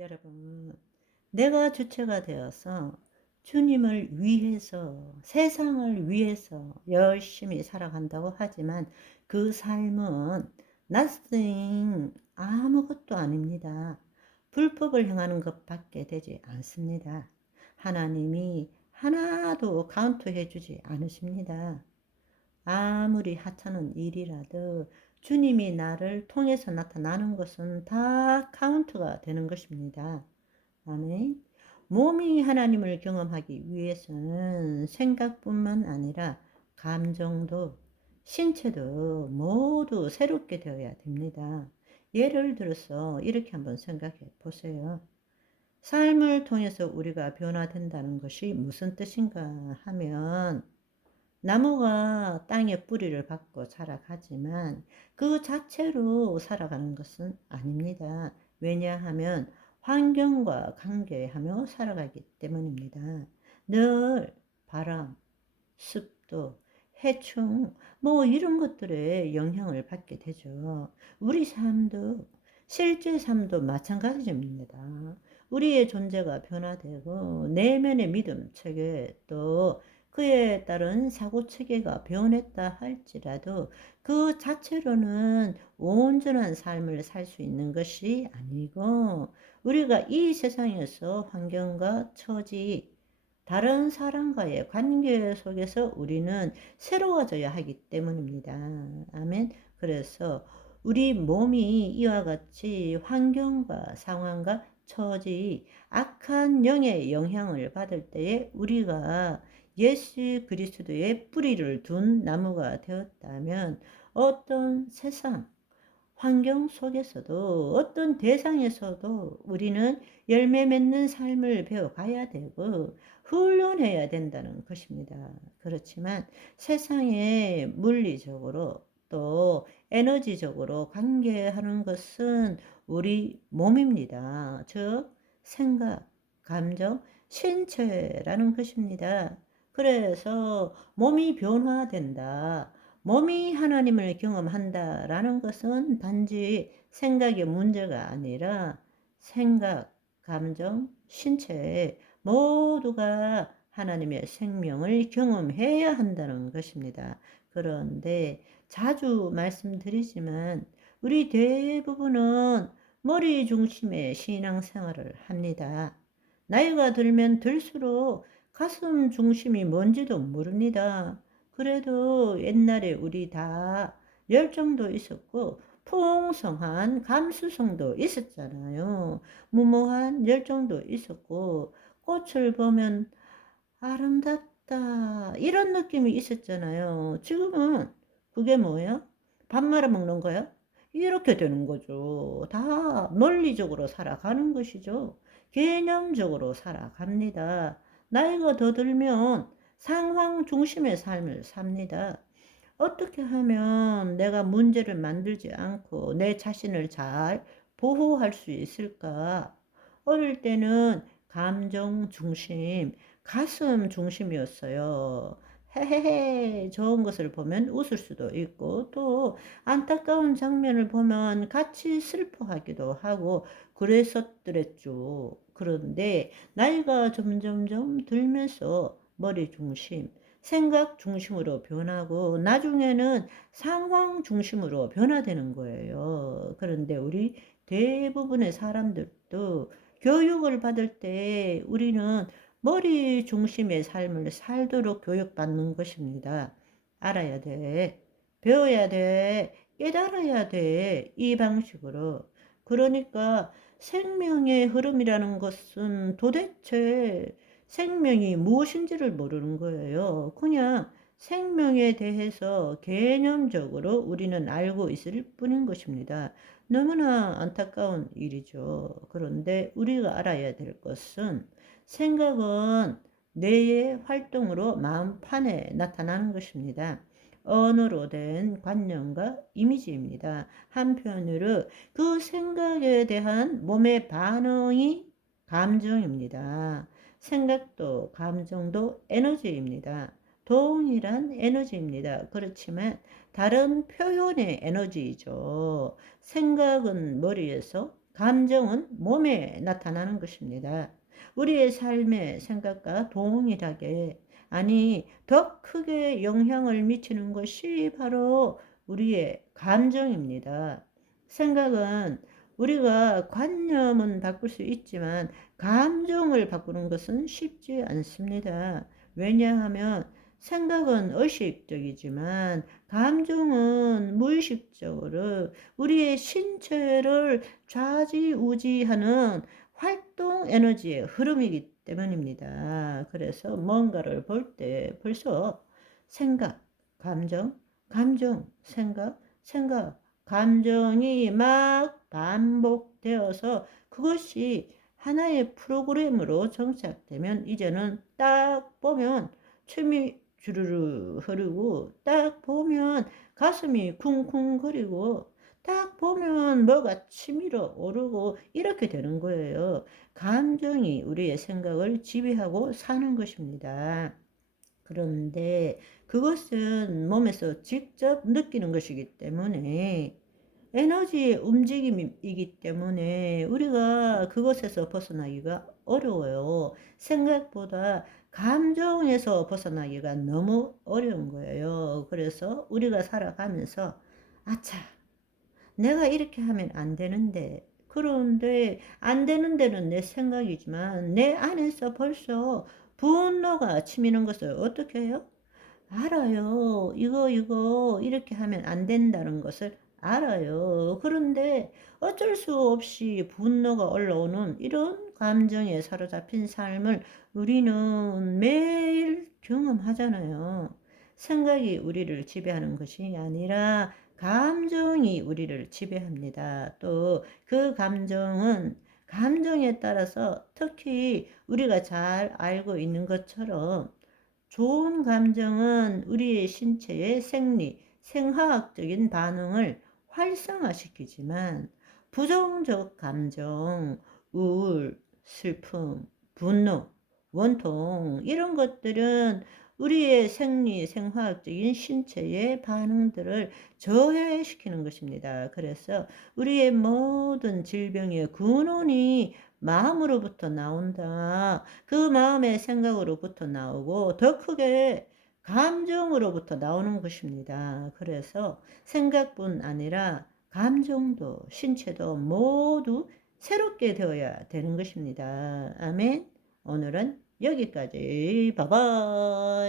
여러분, 내가 주체가 되어서 주님을 위해서, 세상을 위해서 열심히 살아간다고 하지만 그 삶은 nothing, 아무것도 아닙니다. 불법을 행하는 것밖에 되지 않습니다. 하나님이 하나도 카운트해 주지 않으십니다. 아무리 하찮은 일이라도 주님이 나를 통해서 나타나는 것은 다 카운트가 되는 것입니다. 아멘. 몸이 하나님을 경험하기 위해서는 생각뿐만 아니라 감정도, 신체도 모두 새롭게 되어야 됩니다. 예를 들어서 이렇게 한번 생각해 보세요. 삶을 통해서 우리가 변화된다는 것이 무슨 뜻인가 하면, 나무가 땅에 뿌리를 박고 살아가지만 그 자체로 살아가는 것은 아닙니다. 왜냐하면 환경과 관계하며 살아가기 때문입니다. 늘 바람, 습도, 해충, 이런 것들에 영향을 받게 되죠. 우리 삶도, 실제 삶도 마찬가지입니다. 우리의 존재가 변화되고 내면의 믿음 체계, 또 그에 따른 사고 체계가 변했다 할지라도 그 자체로는 온전한 삶을 살 수 있는 것이 아니고, 우리가 이 세상에서 환경과 처지, 다른 사람과의 관계 속에서 우리는 새로워져야 하기 때문입니다. 아멘. 그래서 우리 몸이 이와 같이 환경과 상황과 처지, 악한 영의 영향을 받을 때에 우리가 예수 그리스도의 뿌리를 둔 나무가 되었다면 어떤 세상, 환경 속에서도 어떤 대상에서도 우리는 열매 맺는 삶을 배워가야 되고 훈련해야 된다는 것입니다. 그렇지만 세상에 물리적으로 또 에너지적으로 관계하는 것은 우리 몸입니다. 즉 생각, 감정, 신체라는 것입니다. 그래서 몸이 변화된다, 몸이 하나님을 경험한다라는 것은 단지 생각의 문제가 아니라 생각, 감정, 신체 모두가 하나님의 생명을 경험해야 한다는 것입니다. 그런데 자주 말씀드리지만 우리 대부분은 머리 중심의 신앙생활을 합니다. 나이가 들면 들수록 가슴 중심이 뭔지도 모릅니다. 그래도 옛날에 우리 다 열정도 있었고 풍성한 감수성도 있었잖아요. 무모한 열정도 있었고 꽃을 보면 아름답다 이런 느낌이 있었잖아요. 지금은 그게 뭐예요? 밥 말아 먹는 거야? 이렇게 되는 거죠. 다 논리적으로 살아가는 것이죠. 개념적으로 살아갑니다. 나이가 더 들면 상황 중심의 삶을 삽니다. 어떻게 하면 내가 문제를 만들지 않고 내 자신을 잘 보호할 수 있을까? 어릴 때는 감정 중심, 가슴 중심이었어요. 헤헤헤, 좋은 것을 보면 웃을 수도 있고, 또 안타까운 장면을 보면 같이 슬퍼하기도 하고, 그랬었더랬죠. 그런데 나이가 점점점 들면서 머리 중심, 생각 중심으로 변하고 나중에는 상황 중심으로 변화되는 거예요. 그런데 우리 대부분의 사람들도 교육을 받을 때 우리는 머리 중심의 삶을 살도록 교육받는 것입니다. 알아야 돼. 배워야 돼. 깨달아야 돼. 이 방식으로. 그러니까 생명의 흐름이라는 것은 도대체 생명이 무엇인지를 모르는 거예요. 그냥 생명에 대해서 개념적으로 우리는 알고 있을 뿐인 것입니다. 너무나 안타까운 일이죠. 그런데 우리가 알아야 될 것은 생각은 뇌의 활동으로 마음판에 나타나는 것입니다. 언어로 된 관념과 이미지입니다. 한편으로 그 생각에 대한 몸의 반응이 감정입니다. 생각도 감정도 에너지입니다. 동일한 에너지입니다. 그렇지만 다른 표현의 에너지이죠. 생각은 머리에서, 감정은 몸에 나타나는 것입니다. 우리의 삶의 생각과 동일하게, 아니 더 크게 영향을 미치는 것이 바로 우리의 감정입니다. 생각은 우리가 관념은 바꿀 수 있지만 감정을 바꾸는 것은 쉽지 않습니다. 왜냐하면 생각은 의식적이지만 감정은 무의식적으로 우리의 신체를 좌지우지하는 활동 에너지의 흐름이기 때문입니다. 그래서 뭔가를 볼 때 벌써 생각, 감정, 감정, 생각, 감정이 막 반복되어서 그것이 하나의 프로그램으로 정착되면 이제는 딱 보면 침이 주르르 흐르고, 딱 보면 가슴이 쿵쿵거리고, 딱 보면 뭐가 치밀어 오르고 이렇게 되는 거예요. 감정이 우리의 생각을 지배하고 사는 것입니다. 그런데 그것은 몸에서 직접 느끼는 것이기 때문에 에너지의 움직임이기 때문에 우리가 그것에서 벗어나기가 어려워요. 생각보다 감정에서 벗어나기가 너무 어려운 거예요. 그래서 우리가 살아가면서 아차, 내가 이렇게 하면 안 되는데, 그런데 안 되는 데는 내 생각이지만 내 안에서 벌써 분노가 치미는 것을 어떻게 해요? 알아요. 이거 이렇게 하면 안 된다는 것을 알아요. 그런데 어쩔 수 없이 분노가 올라오는 이런 감정에 사로잡힌 삶을 우리는 매일 경험하잖아요. 생각이 우리를 지배하는 것이 아니라 감정이 우리를 지배합니다. 또 그 감정은 감정에 따라서, 특히 우리가 잘 알고 있는 것처럼 좋은 감정은 우리의 신체의 생리, 생화학적인 반응을 활성화시키지만 부정적 감정, 우울, 슬픔, 분노, 원통 이런 것들은 우리의 생리, 생화학적인 신체의 반응들을 저해시키는 것입니다. 그래서 우리의 모든 질병의 근원이 마음으로부터 나온다. 그 마음의 생각으로부터 나오고 더 크게 감정으로부터 나오는 것입니다. 그래서 생각뿐 아니라 감정도 신체도 모두 새롭게 되어야 되는 것입니다. 아멘. 오늘은 여기까지. 바이바이.